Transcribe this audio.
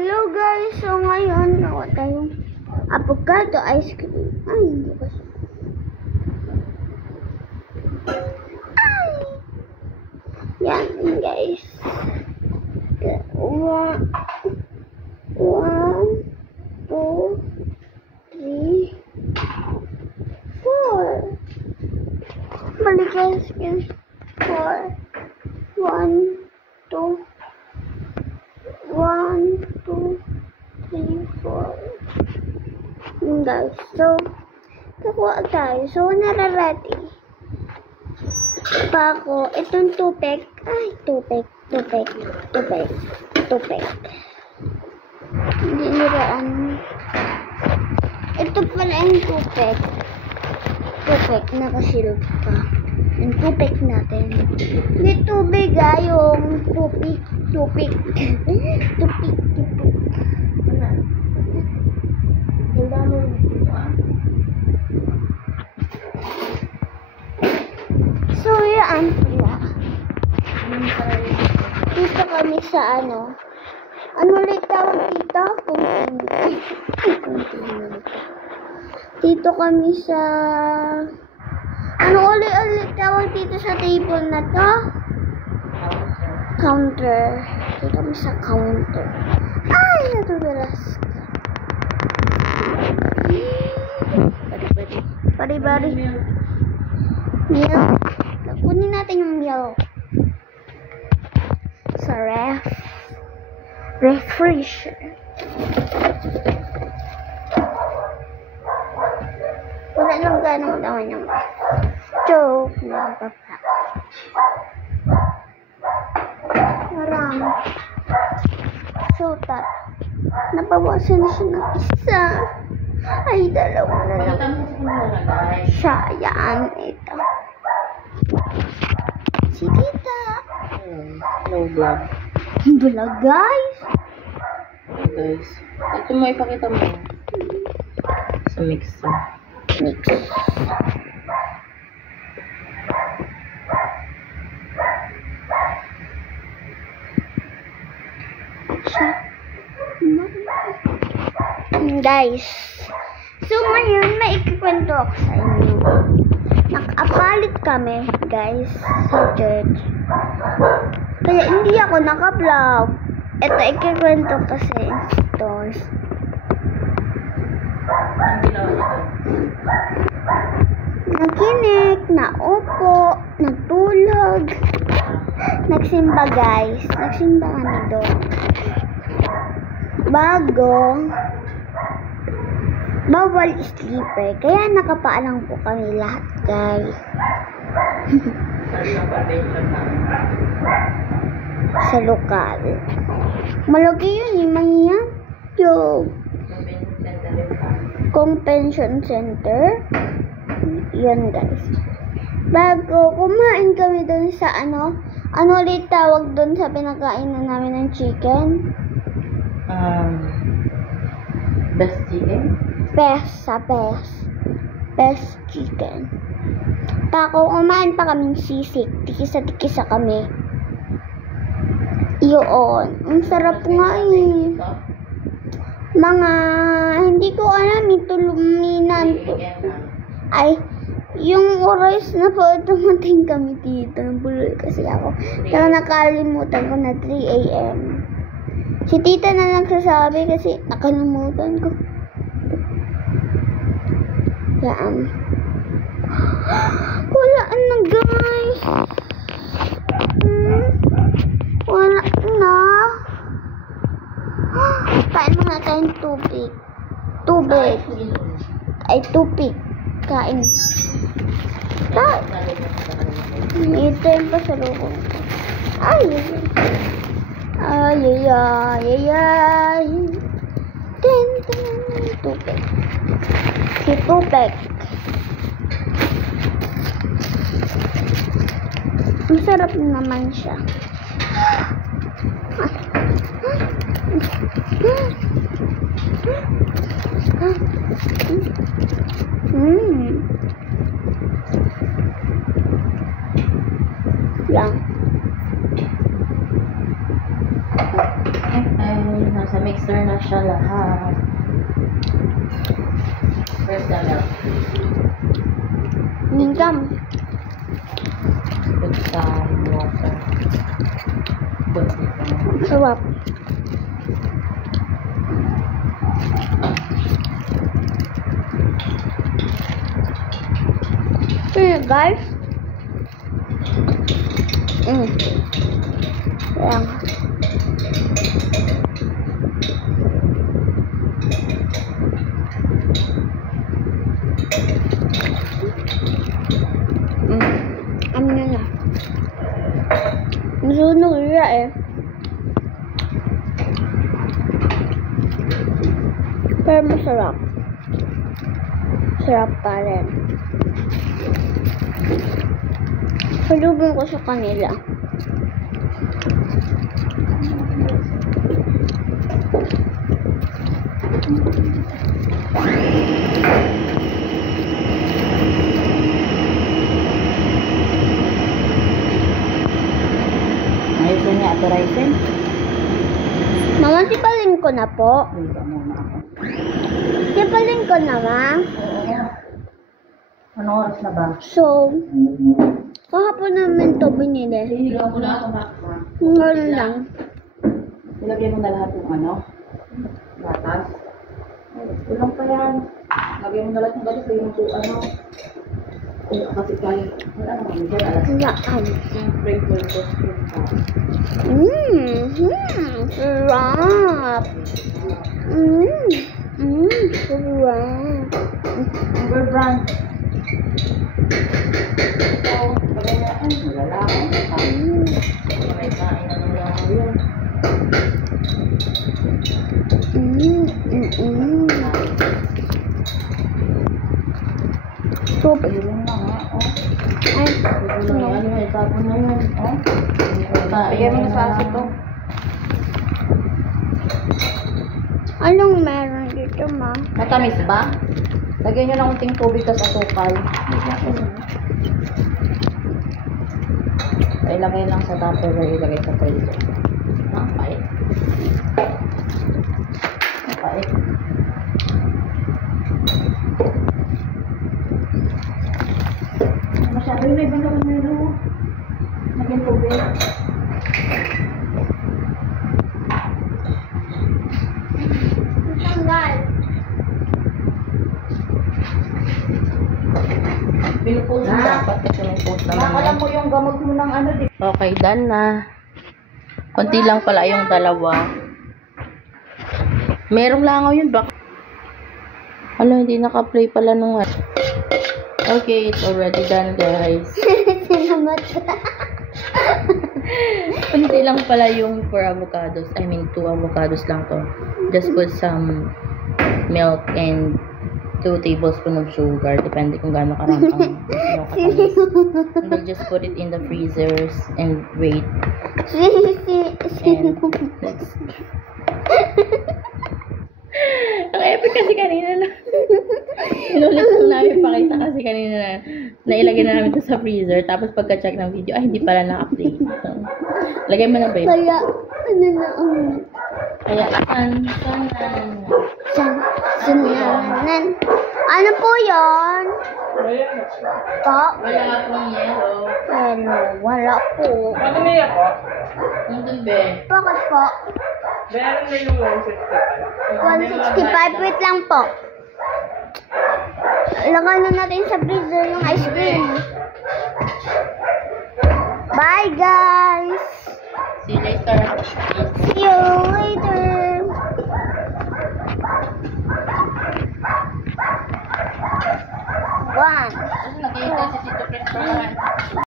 Hello guys, so ngayon nakuha tayong avocado ice cream. Ay, hindi ba siya? Ay! Yan guys. One, two, three, four. Balik guys, yun. 4. 1, 2, 1, 2, 3, 4. Yun guys. So, kakuha tayo. So, nare-ready pa ako. Itong tupek. Ay, tupek. Hindi niraan. Ito pala yung tupek. Tupek. Nakasilog pa. Yung tupek natin. Hindi tubig yung tupik. Tupik. So, yan pala. Dito kami sa ano ulit tawag dito? Dito kami sa ulit tawag dito sa table na to? Counter. Dito kami sa counter. Ay, natudulas ka. Bari. Milk. Kunin natin yung milk. Sa refrigerator. Wala lang ganang laman yung joke. Marami. So, nabawasan na siya ng isa. Ay, dalawa na lang. Sayang ito. Si Tita. No vlog. Vlog, guys. Guys. Ito mo, ipakita mo. Sa mixer. Mix. Guys. So, ngayon, may ikikwento ako sa inyo. Nakapalit kami, guys, sa church. Kaya hindi ako naka-vlog. Ito, ikikwento kasi stores. Nakinig, naupo, natulog, nagsimba guys. Nagsimba kami doon. Bawal sleeper. Kaya nakapaalang po kami lahat guys. Sa lokal. Malaki yun mangyayang yung convention center. Yun guys. Bago kumain kami doon sa ano ulit tawag doon sa pinakainan namin ng chicken? Best chicken? Best chicken. Kumain pa kaming sisig. Tikisa kami. Yun. Ang sarap nga eh. Mga, hindi ko alam, ay, yung oras na po dumating kami dito. Nabulol kasi ako. Saka nakalimutan ko na 3 AM. Si Tita na nagsasabi kasi nakalimutan ko. Yan. Wala na guys. Wala na. Kain mo nga tayong tubig. Ay, tubig. Kain. Ito yung pasalubong. Ay. Tubig. Si tubig. Masarap naman siya. Lang. Nasa mixer na siya lahat. Where's the milk? Mintam. Put some water. Put it on. Sarap. Guys. Lang. Ano na. Nasunog siya eh. Pero masarap. Sarap pa rin. Salubong ko sa kanila. Ayos na niya, Ate Ryzen. Mama, tipalin ko na po. Dito muna ako. Tipalin ko na, ma. Anong oras na ba? So, kahapon namin to binili. Hihigaw mo na ako, ma. Ngayon lang. Ilagay mo na lahat ng ano? Gatas. Kulang pa yan. Lagay mo na lahat ng gatas. Lagay mo ito, ano? Kasi kaya, wala naman dyan. Alas. Yan. Siyempre, full cost yun pa. Sarap. Sarap. Number brand. Ito, pagayaan. Wala lang. May kain na nila ako yun. Soup. Ayun na nga, oh. Ay, Ayun na yan, may tapon na yan, oh. Bigay mo na sa asito. anong meron dito, ma? Matamis ba? Lagyan nyo ng unting tubig tas asukal. Ilagay lang sa tupperware, ilagay sa freezer. Ang pait. Ang pait. Masyado yun na ibang naman meron. Lagyan tubig. Tanggal. Pinupost mo dapat kasi may post naman. Alam mo yung gamot mo ng ano, di. Okay, done na. Konti lang pala yung dalawa. Merong langaw yun ba? Ano, hindi naka-play pala nung ano. Okay, it's already done, guys. Salamat. Konti lang pala yung 4 avocados. I mean, 2 avocados lang to. Just put some milk and 2 tablespoons of sugar. Depende kung gaano karami ang gusto nyo katamis. And then just put it in the freezers and wait. And let's... Ang epic kasi kanina na. Inulit lang namin pakita kasi kanina na nailagay na namin ito sa freezer. Tapos pagka-check ng video, ay hindi pala na-update. So, lagay mo na ba yun? Kaya, ano na ang... Kaya, Sananan. Ano po yon? Po? wala akong yellow. Hello, wala po. Ano niya po? Nandun be. Bakit po? Meron na yung 165. 165, wait lang po. Lagay na natin sa freezer yung ice cream. Bye, guys! See you later. See you later! One. Nakita si Tito Christopher.